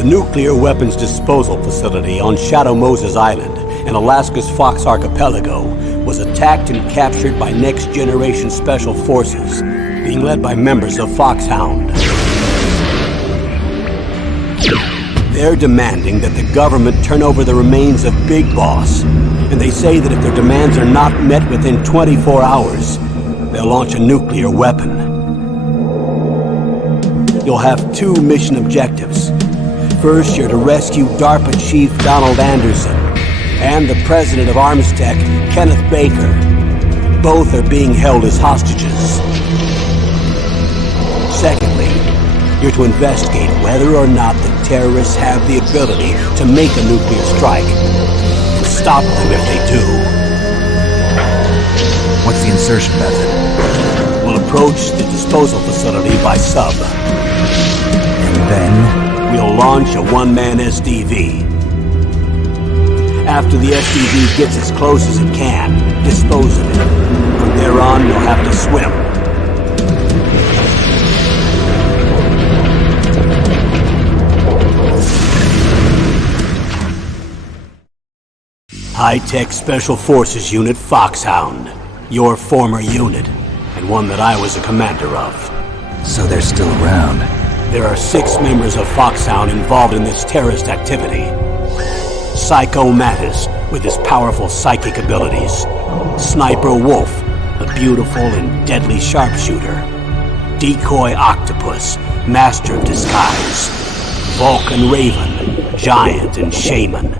The nuclear weapons disposal facility on Shadow Moses Island in Alaska's Fox Archipelago was attacked and captured by next-generation special forces, being led by members of Foxhound. They're demanding that the government turn over the remains of Big Boss, and they say that if their demands are not met within 24 hours, they'll launch a nuclear weapon. You'll have two mission objectives. First, you're to rescue DARPA Chief Donald Anderson and the President of Armstech, Kenneth Baker. Both are being held as hostages. Secondly, you're to investigate whether or not the terrorists have the ability to make a nuclear strike. And stop them if they do. What's the insertion method? We'll approach the disposal facility by sub. And then? We'll launch a one-man SDV. After the SDV gets as close as it can, dispose of it. From there on, you'll have to swim. High-Tech Special Forces Unit Foxhound. Your former unit, and one that I was a commander of. So they're still around. There are 6 members of Foxhound involved in this terrorist activity. Psycho Mattis, with his powerful psychic abilities. Sniper Wolf, a beautiful and deadly sharpshooter. Decoy Octopus, master of disguise. Vulcan Raven, giant and shaman.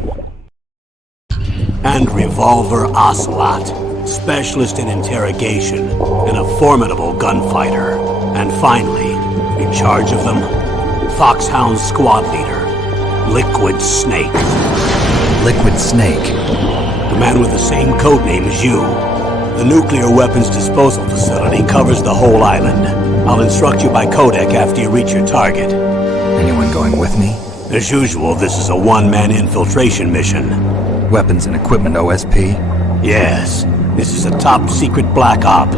And Revolver Ocelot, specialist in interrogation and a formidable gunfighter. And finally, in charge of them, Foxhound's squad leader, Liquid Snake. Liquid Snake? The man with the same codename as you. The nuclear weapons disposal facility covers the whole island. I'll instruct you by codec after you reach your target. Anyone going with me? As usual, this is a one-man infiltration mission. Weapons and equipment OSP? Yes. This is a top-secret black op.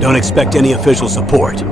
Don't expect any official support.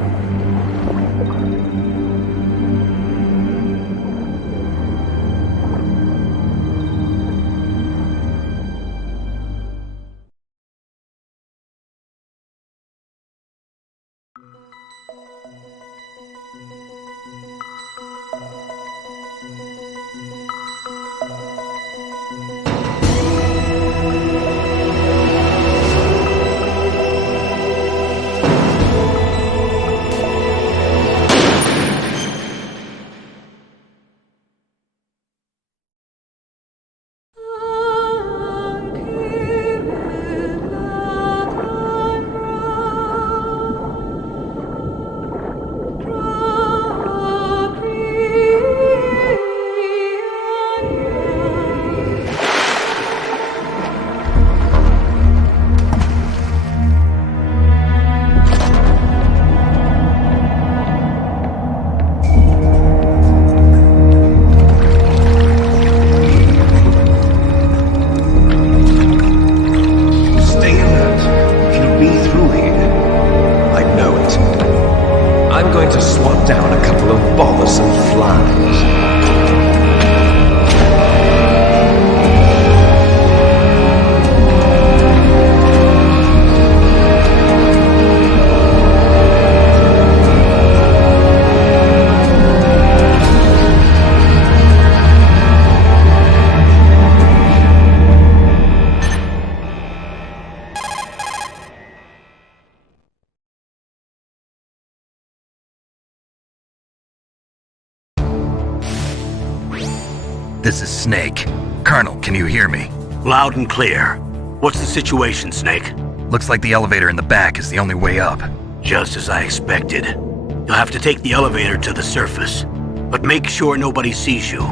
This is Snake. Colonel, can you hear me? Loud and clear. What's the situation, Snake? Looks like the elevator in the back is the only way up. Just as I expected. You'll have to take the elevator to the surface, but make sure nobody sees you.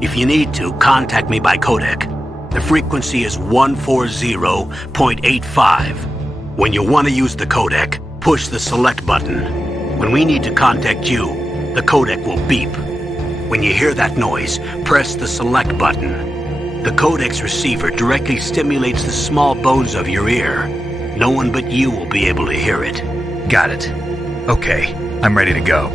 If you need to, contact me by codec. The frequency is 140.85. When you want to use the codec, push the select button. When we need to contact you, the codec will beep. When you hear that noise, press the select button. The codec's receiver directly stimulates the small bones of your ear. No one but you will be able to hear it. Got it. Okay, I'm ready to go.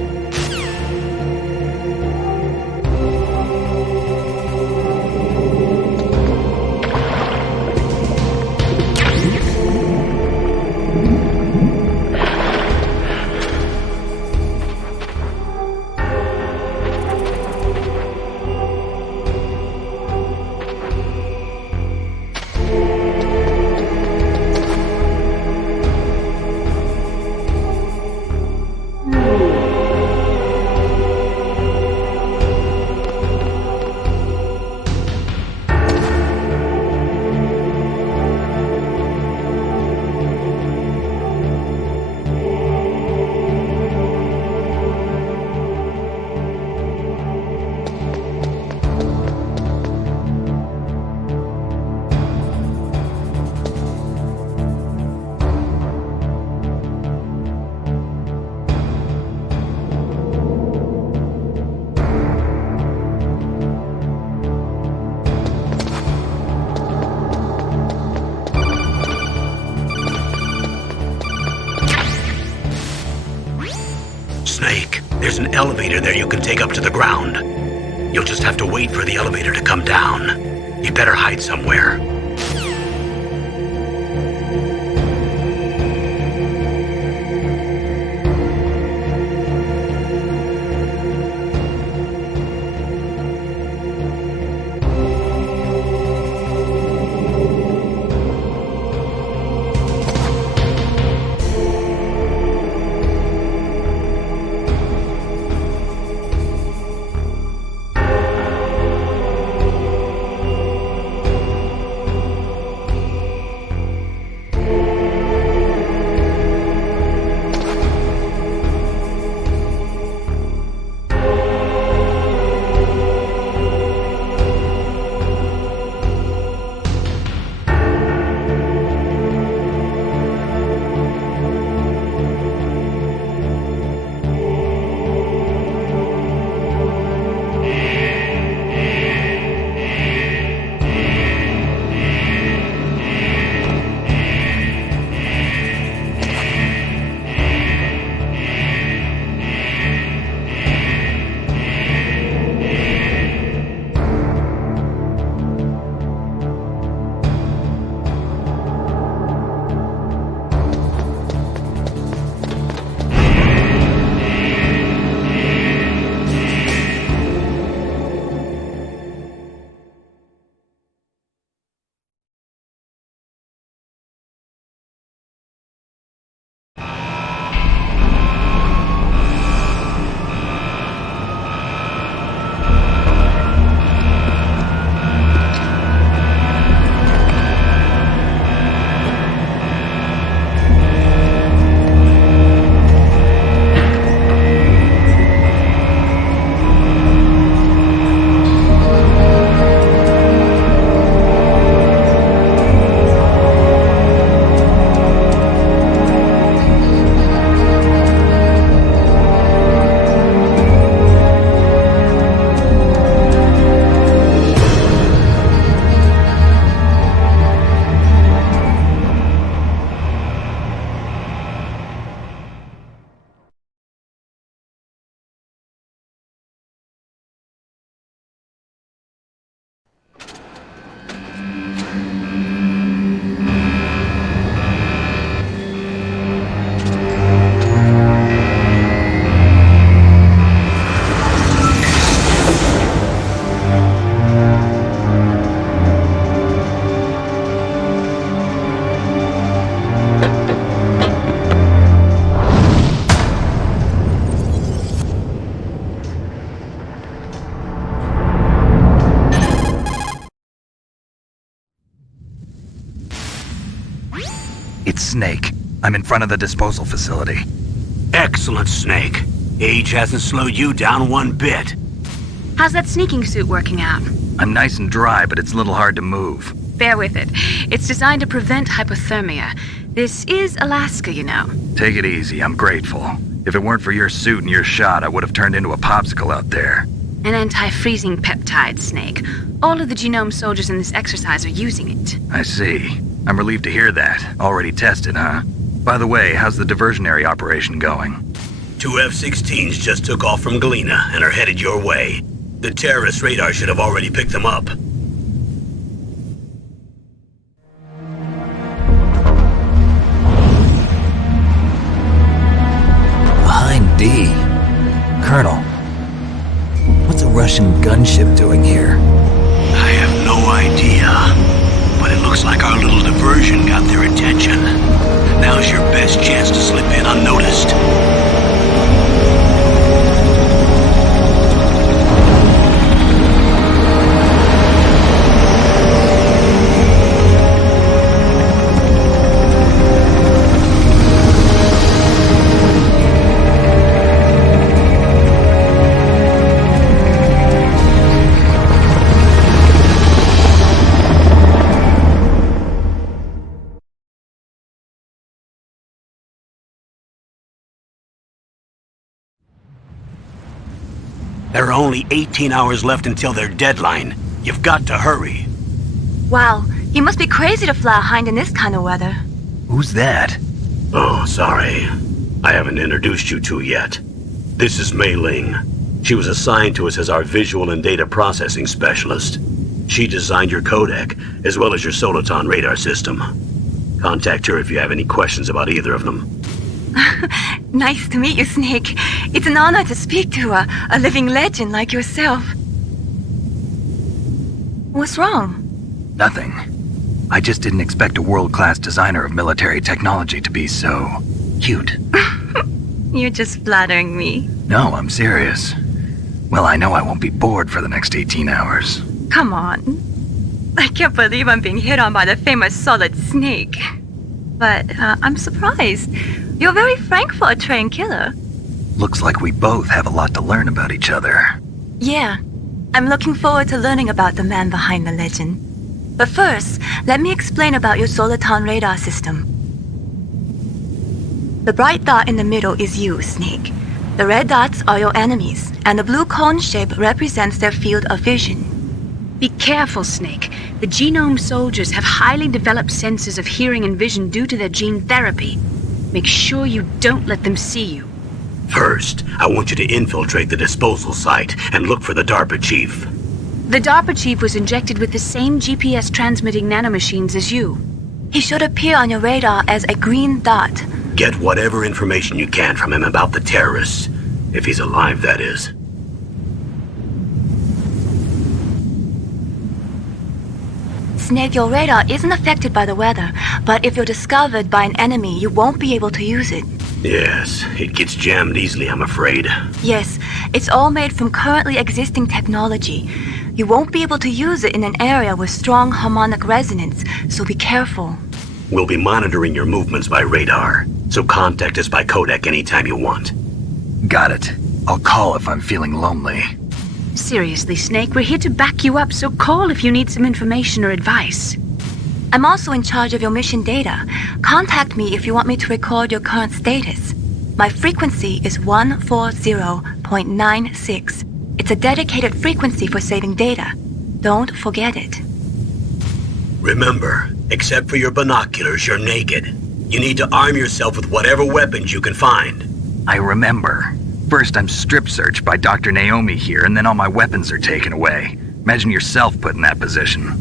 elevator there you can take up to the ground. You'll just have to wait for the elevator to come down. You better hide somewhere. It's Snake. I'm in front of the disposal facility. Excellent, Snake. Age hasn't slowed you down one bit. How's that sneaking suit working out? I'm nice and dry, but it's a little hard to move. Bear with it. It's designed to prevent hypothermia. This is Alaska, you know. Take it easy, I'm grateful. If it weren't for your suit and your shot, I would have turned into a popsicle out there. An anti-freezing peptide, Snake. All of the genome soldiers in this exercise are using it. I see. I'm relieved to hear that. Already tested, huh? By the way, how's the diversionary operation going? 2 F-16s just took off from Galena and are headed your way. The terrorist radar should have already picked them up. Behind D. Colonel, what's a Russian gunship doing here? I have no idea. But it looks like our little diversion got their attention. Now's your best chance to slip in unnoticed. There are only 18 hours left until their deadline. You've got to hurry. Wow, you must be crazy to fly a hind in this kind of weather. Who's that? Oh, sorry. I haven't introduced you two yet. This is Mei Ling. She was assigned to us as our visual and data processing specialist. She designed your codec, as well as your soliton radar system. Contact her if you have any questions about either of them. Nice to meet you, Snake. It's an honor to speak to a living legend like yourself. What's wrong? Nothing. I just didn't expect a world-class designer of military technology to be so cute. You're just flattering me. No, I'm serious. Well, I know I won't be bored for the next 18 hours. Come on. I can't believe I'm being hit on by the famous Solid Snake. But I'm surprised. You're very frank for a trained killer. Looks like we both have a lot to learn about each other. Yeah. I'm looking forward to learning about the man behind the legend. But first, let me explain about your soliton radar system. The bright dot in the middle is you, Snake. The red dots are your enemies, and the blue cone shape represents their field of vision. Be careful, Snake. The genome soldiers have highly developed senses of hearing and vision due to their gene therapy. Make sure you don't let them see you. First, I want you to infiltrate the disposal site and look for the DARPA chief. The DARPA chief was injected with the same GPS transmitting nanomachines as you. He should appear on your radar as a green dot. Get whatever information you can from him about the terrorists. If he's alive, that is. Snake, your radar isn't affected by the weather, but if you're discovered by an enemy, you won't be able to use it. Yes, it gets jammed easily, I'm afraid. Yes, it's all made from currently existing technology. You won't be able to use it in an area with strong harmonic resonance, so be careful. We'll be monitoring your movements by radar, so contact us by codec anytime you want. Got it. I'll call if I'm feeling lonely. Seriously, Snake, we're here to back you up, so call if you need some information or advice. I'm also in charge of your mission data. Contact me if you want me to record your current status. My frequency is 140.96. It's a dedicated frequency for saving data. Don't forget it. Remember, except for your binoculars, you're naked. You need to arm yourself with whatever weapons you can find. I remember. First I'm strip searched by Dr. Naomi here, and then all my weapons are taken away. Imagine yourself put in that position.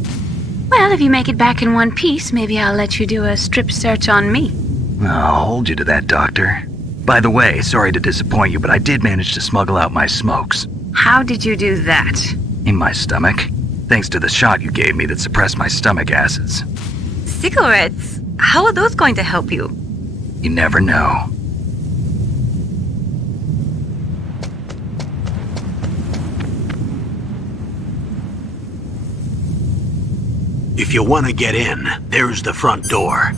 Well, if you make it back in one piece, maybe I'll let you do a strip search on me. I'll hold you to that, Doctor. By the way, sorry to disappoint you, but I did manage to smuggle out my smokes. How did you do that? In my stomach. Thanks to the shot you gave me that suppressed my stomach acids. Cigarettes? How are those going to help you? You never know. If you want to get in, there's the front door.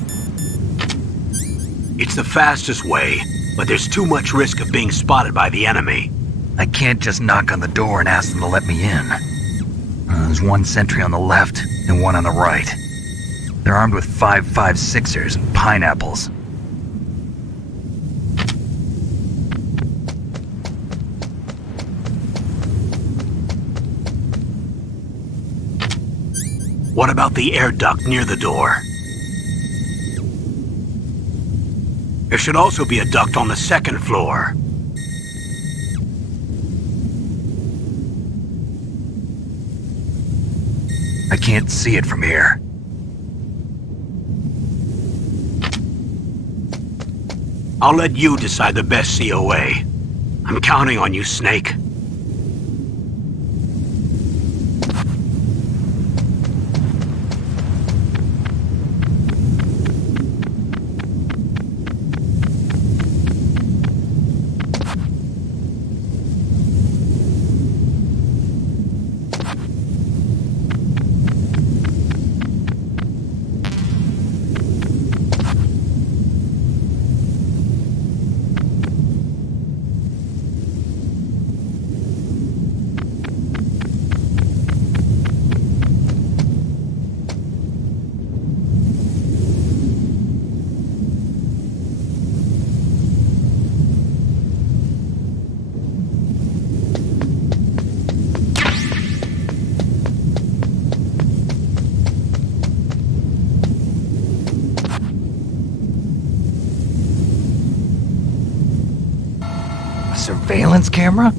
It's the fastest way, but there's too much risk of being spotted by the enemy. I can't just knock on the door and ask them to let me in. There's one sentry on the left and one on the right. They're armed with 5.56ers and pineapples. What about the air duct near the door? There should also be a duct on the second floor. I can't see it from here. I'll let you decide the best COA. I'm counting on you, Snake. surveillance camera?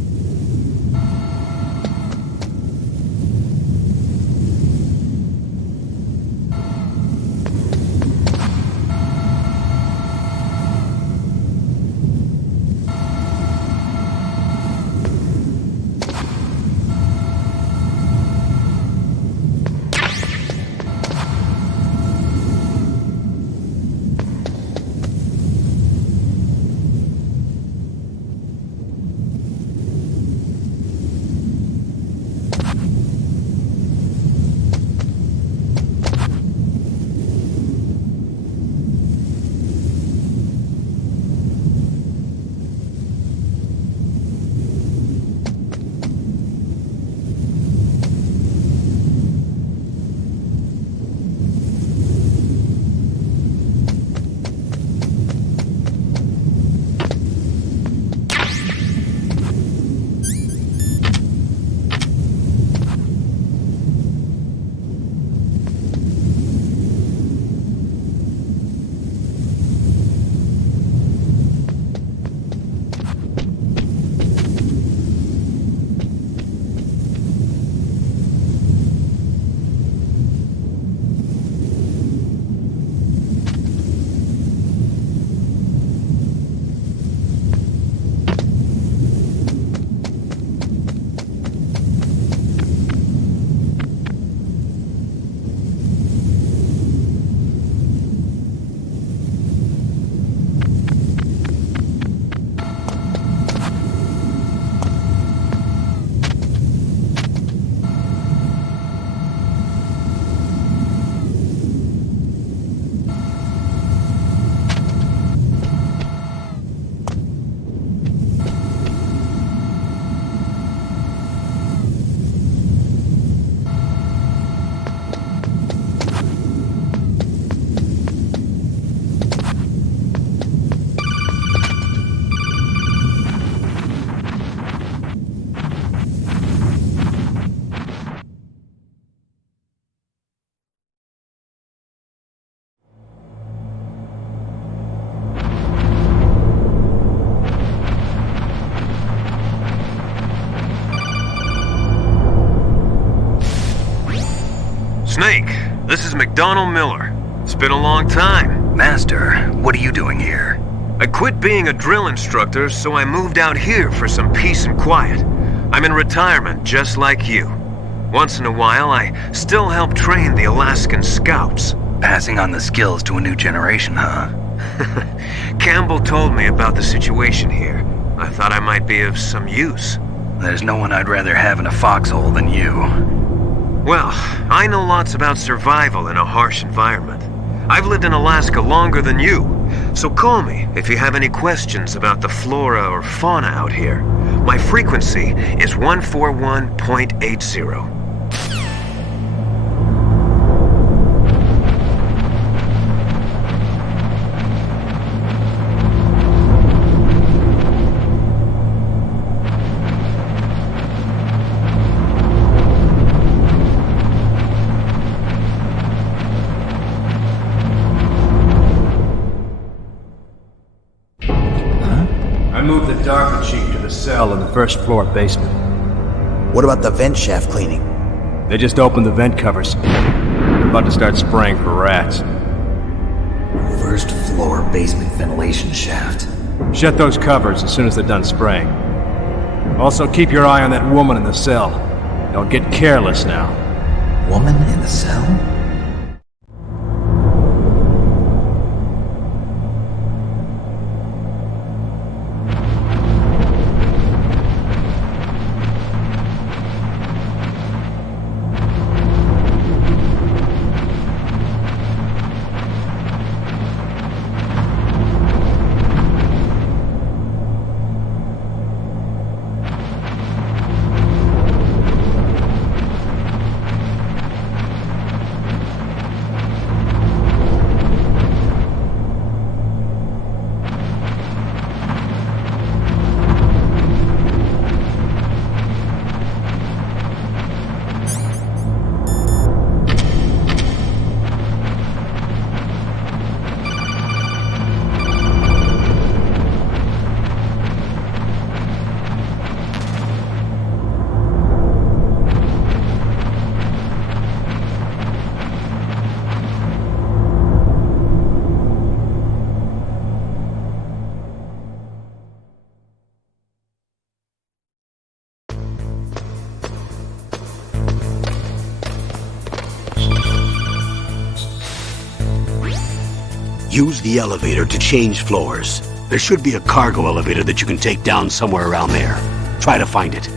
Snake, this is McDonald Miller. It's been a long time. Master, what are you doing here? I quit being a drill instructor, so I moved out here for some peace and quiet. I'm in retirement, just like you. Once in a while, I still help train the Alaskan Scouts. Passing on the skills to a new generation, huh? Campbell told me about the situation here. I thought I might be of some use. There's no one I'd rather have in a foxhole than you. Well, I know lots about survival in a harsh environment. I've lived in Alaska longer than you, so call me if you have any questions about the flora or fauna out here. My frequency is 141.80. I moved the DARPA chief to the cell in the first floor basement. What about the vent shaft cleaning? They just opened the vent covers. They're about to start spraying for rats. First floor basement ventilation shaft. Shut those covers as soon as they're done spraying. Also, keep your eye on that woman in the cell. Don't get careless now. Woman in the cell? Use the elevator to change floors. There should be a cargo elevator that you can take down somewhere around there. Try to find it.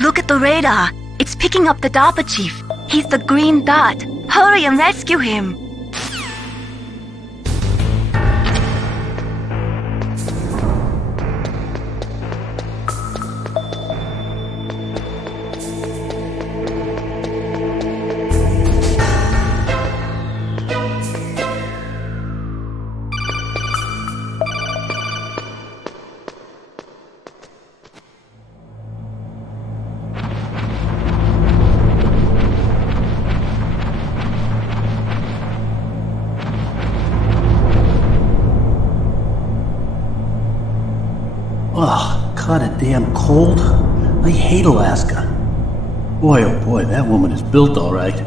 Look at the radar. It's picking up the DARPA chief. He's the green dot. Hurry and rescue him. Ugh, kinda damn cold. I hate Alaska. Boy, oh boy, that woman is built all right.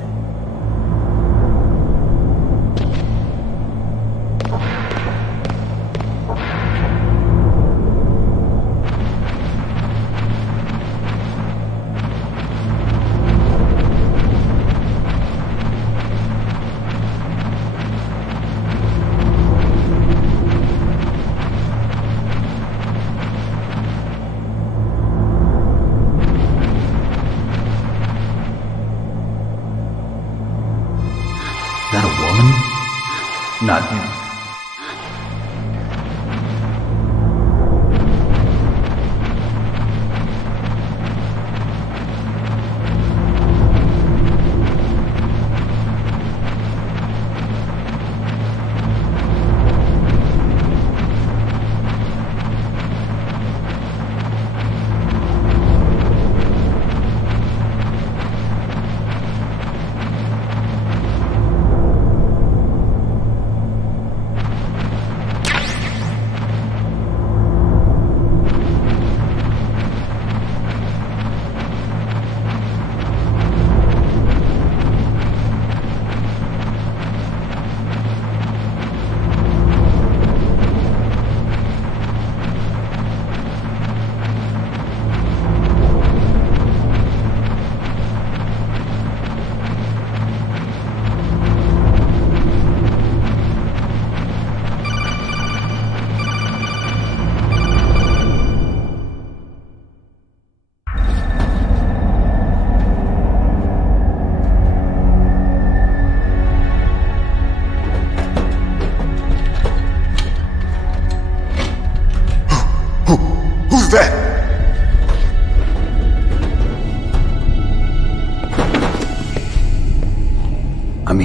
That a woman? Not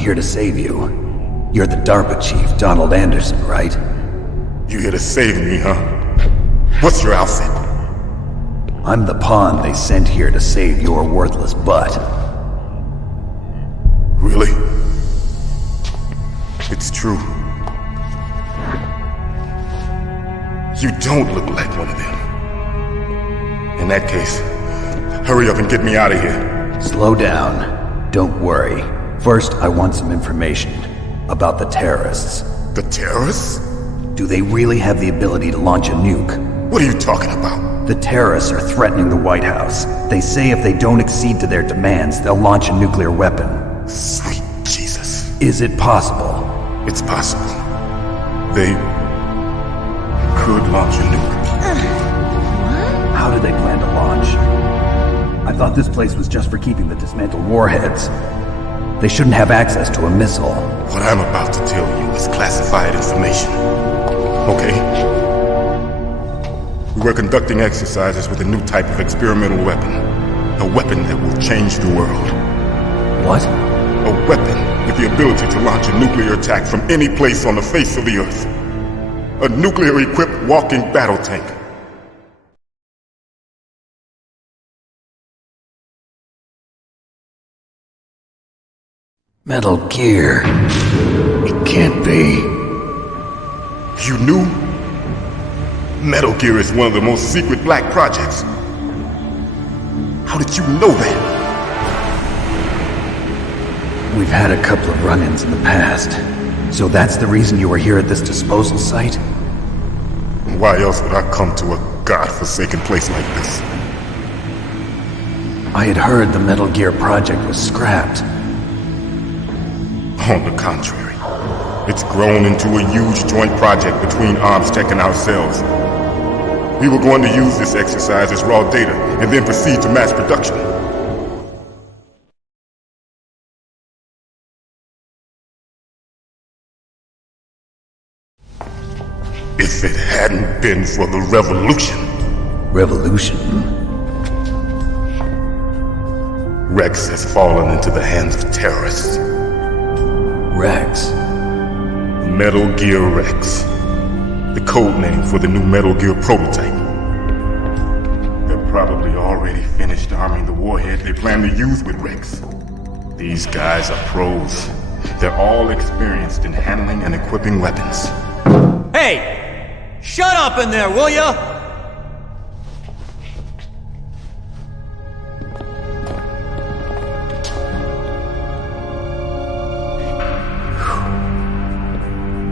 here to save you. You're the DARPA chief, Donald Anderson, right? You here to save me, huh? What's your outfit? I'm the pawn they sent here to save your worthless butt. Really? It's true. You don't look like one of them. In that case, hurry up and get me out of here. Slow down. Don't worry. First, I want some information about the terrorists. The terrorists? Do they really have the ability to launch a nuke? What are you talking about? The terrorists are threatening the White House. They say if they don't accede to their demands, they'll launch a nuclear weapon. Sweet Jesus. Is it possible? It's possible. They could launch a nuke. How do they plan to launch? I thought this place was just for keeping the dismantled warheads. They shouldn't have access to a missile. What I'm about to tell you is classified information. Okay? We were conducting exercises with a new type of experimental weapon. A weapon that will change the world. What? A weapon with the ability to launch a nuclear attack from any place on the face of the Earth. A nuclear-equipped walking battle tank. Metal Gear. It can't be. You knew? Metal Gear is one of the most secret black projects. How did you know that? We've had a couple of run-ins in the past. So that's the reason you were here at this disposal site? Why else would I come to a godforsaken place like this? I had heard the Metal Gear project was scrapped. On the contrary, it's grown into a huge joint project between Arms Tech and ourselves. We were going to use this exercise as raw data and then proceed to mass production. If it hadn't been for the revolution... Revolution? Rex has fallen into the hands of terrorists. Rex? Metal Gear Rex. The code name for the new Metal Gear prototype. They're probably already finished arming the warhead they plan to use with Rex. These guys are pros. They're all experienced in handling and equipping weapons. Hey! Shut up in there, will ya?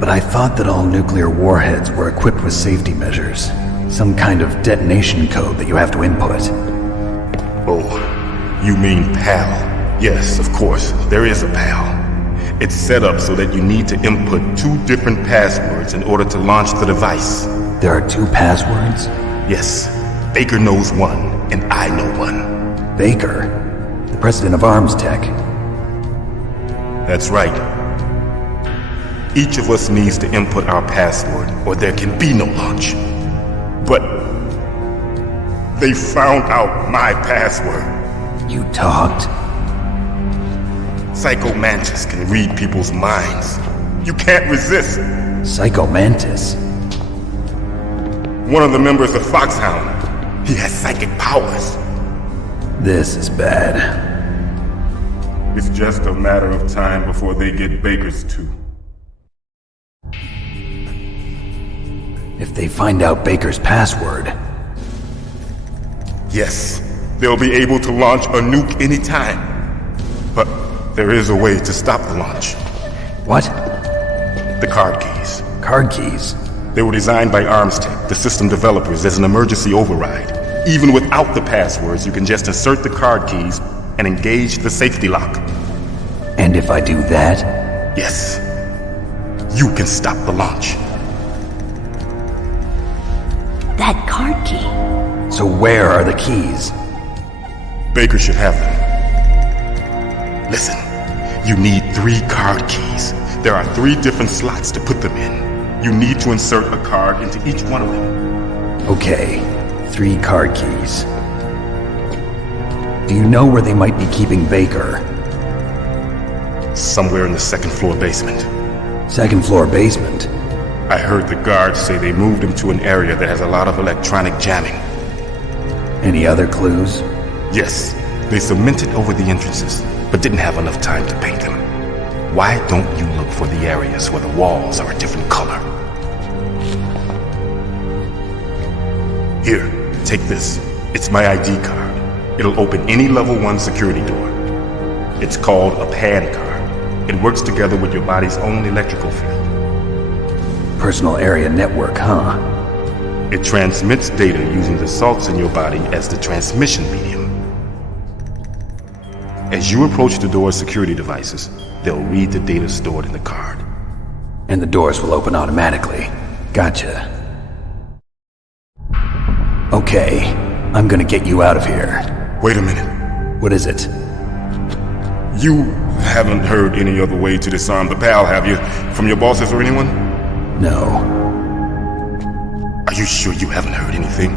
But I thought that all nuclear warheads were equipped with safety measures. Some kind of detonation code that you have to input. Oh, you mean PAL? Yes, of course, there is a PAL. It's set up so that you need to input 2 different passwords in order to launch the device. There are 2 passwords? Yes. Baker knows one, and I know one. Baker? The president of Arms Tech? That's right. Each of us needs to input our password, or there can be no launch. But they found out my password. You talked? Psycho Mantis can read people's minds. You can't resist. Psycho Mantis? One of the members of Foxhound. He has psychic powers. This is bad. It's just a matter of time before they get Baker's too. If they find out Baker's password... Yes, they'll be able to launch a nuke anytime. But there is a way to stop the launch. What? The card keys. Card keys? They were designed by Arms Tech, the system developers, as an emergency override. Even without the passwords, you can just insert the card keys and engage the safety lock. And if I do that? Yes. You can stop the launch. That card key. So where are the keys? Baker should have them. Listen, you need 3 card keys. There are 3 different slots to put them in. You need to insert a card into each one of them. Okay, 3 card keys. Do you know where they might be keeping Baker? Somewhere in the second floor basement. Second floor basement? I heard the guards say they moved him to an area that has a lot of electronic jamming. Any other clues? Yes, they cemented over the entrances, but didn't have enough time to paint them. Why don't you look for the areas where the walls are a different color? Here, take this. It's my ID card. It'll open any level 1 security door. It's called a PAN card. It works together with your body's own electrical field. Personal area network, huh? It transmits data using the salts in your body as the transmission medium. As you approach the door's security devices, they'll read the data stored in the card. And the doors will open automatically. Gotcha. Okay, I'm gonna get you out of here. Wait a minute. What is it? You haven't heard any other way to disarm the PAL, have you? From your bosses or anyone? No. Are you sure you haven't heard anything?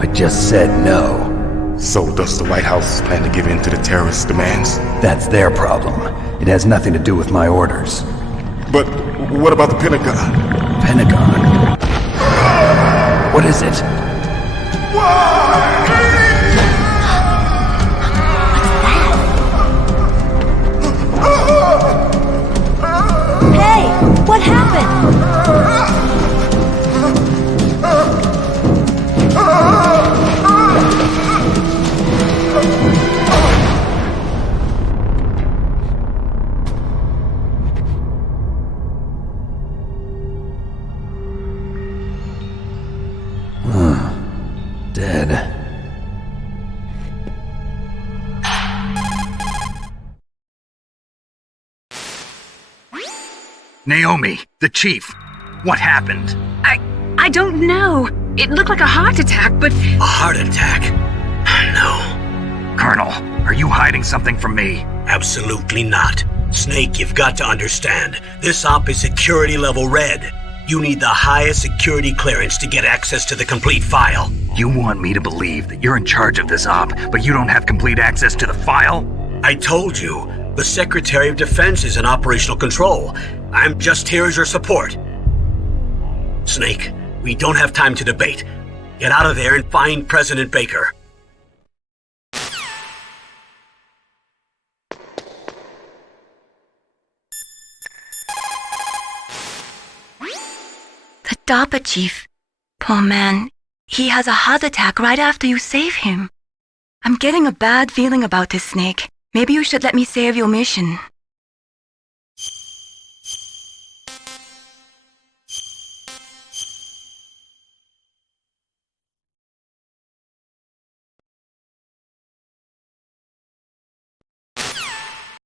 I just said no. So does the White House plan to give in to the terrorists' demands? That's their problem. It has nothing to do with my orders. But what about the Pentagon? Pentagon? What is it? Hey, what happened? Dead. Naomi, the chief. What happened? I don't know. It looked like a heart attack, but... A heart attack? No. Colonel, are you hiding something from me? Absolutely not. Snake, you've got to understand. This op is security level red. You need the highest security clearance to get access to the complete file. You want me to believe that you're in charge of this op, but you don't have complete access to the file? I told you, the Secretary of Defense is in operational control. I'm just here as your support. Snake, we don't have time to debate. Get out of there and find President Baker. The DARPA chief. Poor man. He has a heart attack right after you save him. I'm getting a bad feeling about this, Snake. Maybe you should let me save your mission.